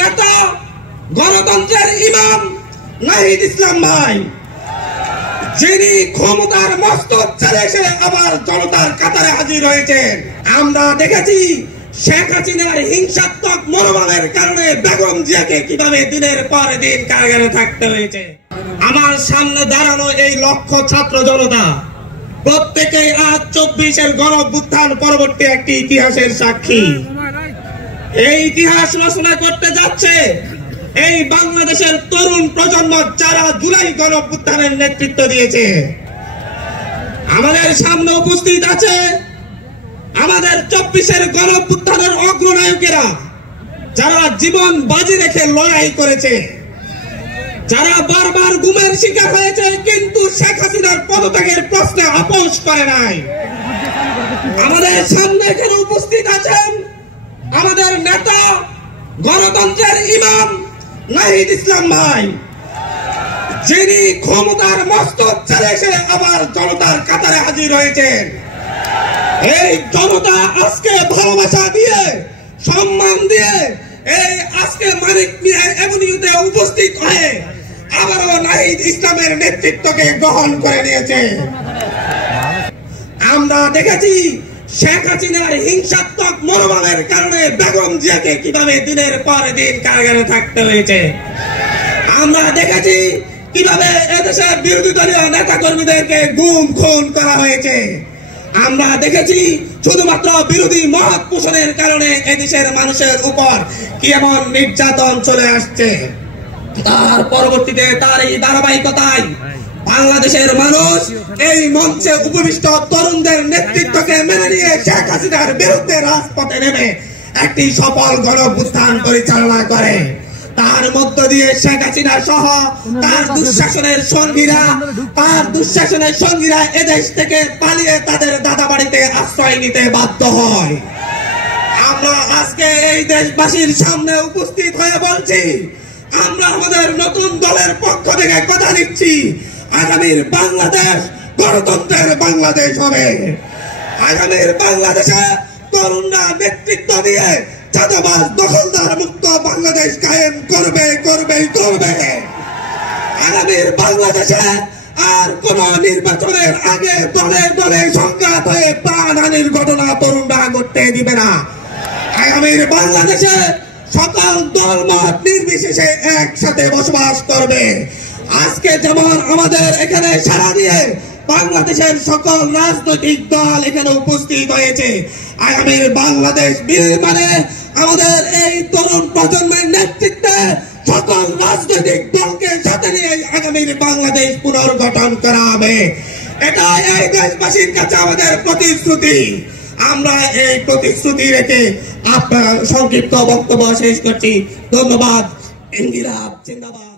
নেতা গণতন্ত্রের ইমাম নাহিদ ইসলাম ভাই, যিনি ক্ষমতার মস্তক ছেড়ে এসে আবার জনতার কাতারে হাজির হয়েছেন। আমরা দেখেছি শেখ হাসিনার হিংসাত্মক মনোভাবের কারণে বেগম জিয়াকে কিভাবে দিনের পর দিন কারাগারে থাকতে হয়েছে। আমার সামনে দাঁড়ানো এই লক্ষ ছাত্র জনতা প্রত্যেকেই আজ 24-এর গণঅভ্যুত্থান পরবর্তী একটি ইতিহাসের সাক্ষী। এই ইতিহাস রচনা করতে যাচ্ছে এই বাংলাদেশের তরুণ প্রজন্ম, যারা জুলাই গণঅভ্যুত্থানের নেতৃত্ব দিয়েছে। আমাদের সামনে উপস্থিত আছে আমাদের 24-এর গণঅভ্যুত্থানের অগ্রনায়কেরা, যারা জীবন বাজি রেখে লড়াই করেছে, যারা বারবার গুমের শিকার হয়েছে কিন্তু শেখ হাসিনার পদত্যাগের প্রশ্নে আপোষ করে নাই। আমাদের সামনে এখানে উপস্থিত আছেন আমাদের নেতা গণতন্ত্রের ইমাম নাহিদ ইসলাম ভাই, যিনি ক্ষমতার মস্তক ছেড়ে এসে আবার জনতার কাতারে হাজির হয়েছেন। এই জনতা আজকে ভালোবাসা দিয়ে, সম্মান দিয়ে এই আজকে মানিক মিয়া এভিনিউতে উপস্থিত হয়ে আবারও নাহিদ ইসলামের নেতৃত্বকে গ্রহণ করে নিয়েছে। আমরা দেখেছি শেখ হাসিনার হিংসাত্মক মনোভাবের কারণে বেগম জিয়াকে কিভাবে দিনের পর দিন কারাগারে থাকতে হয়েছে। আমরা দেখেছি কিভাবে এদেশের বিরোধী দলীয় নেতা কর্মীদেরকে গুম খুন করা হয়েছে। আমরা দেখেছি শুধুমাত্র বিরোধী মত পোষণের কারণে এদেশের মানুষের উপর কি এমন নির্যাতন চলে আসছে। তার পরবর্তীতে তার এই ধারাবাহিকতায় বাংলাদেশের মানুষ এই মঞ্চে উপবিষ্ট তরুণদের নেতৃত্বকে মেনে নিয়ে শেখ হাসিনার বিরুদ্ধে রাজপথে নেমে একটি সফল গণঅভ্যুত্থান পরিচালনা করে। তার মধ্য দিয়ে শেখ হাসিনা সহ তার দুঃশাসনের সঙ্গীরা এদেশ থেকে পালিয়ে তাদের দাদা বাড়িতে আশ্রয় নিতে বাধ্য হয়। আমরা আজকে এই দেশবাসীর সামনে উপস্থিত হয়ে বলছি, আমরা আমাদের নতুন দলের পক্ষ থেকে কথা দিচ্ছি, আগামীর বাংলাদেশ গণতন্ত্রের বাংলাদেশ হবে। আগামীর বাংলাদেশে তরুণরা নেতৃত্ব দিয়ে চাঁদাবাজ দখলদার মুক্ত বাংলাদেশ কায়েম করবে। আগামীর বাংলাদেশে আর কোন নির্বাচনের আগে দলে দলে সংঘাত হয়ে প্রাণহানির ঘটনা তরুণরা ঘটতে দিবে না। আগামীর বাংলাদেশে সকল দলমত নির্বিশেষে একসাথে বসবাস করবে। আজকে যেমন আমাদের এখানে সারা দিয়ে বাংলাদেশের সকল রাজনৈতিক দল এখানে উপস্থিত হয়েছে, আগামীর বাংলাদেশ বিনির্মাণে আমাদের এই তরুণ প্রজন্মের নেতৃত্বে সকল রাজনৈতিক দলকে সাথে নিয়ে আগামীর বাংলাদেশ পুনর্গঠন করা হবে। এটা এই দেশবাসীর কাছে আমাদের প্রতিশ্রুতি। আমরা এই প্রতিশ্রুতি রেখে আপনার সংক্ষিপ্ত বক্তব্য শেষ করছি। ধন্যবাদ। ইনকিলাব জিন্দাবাদ।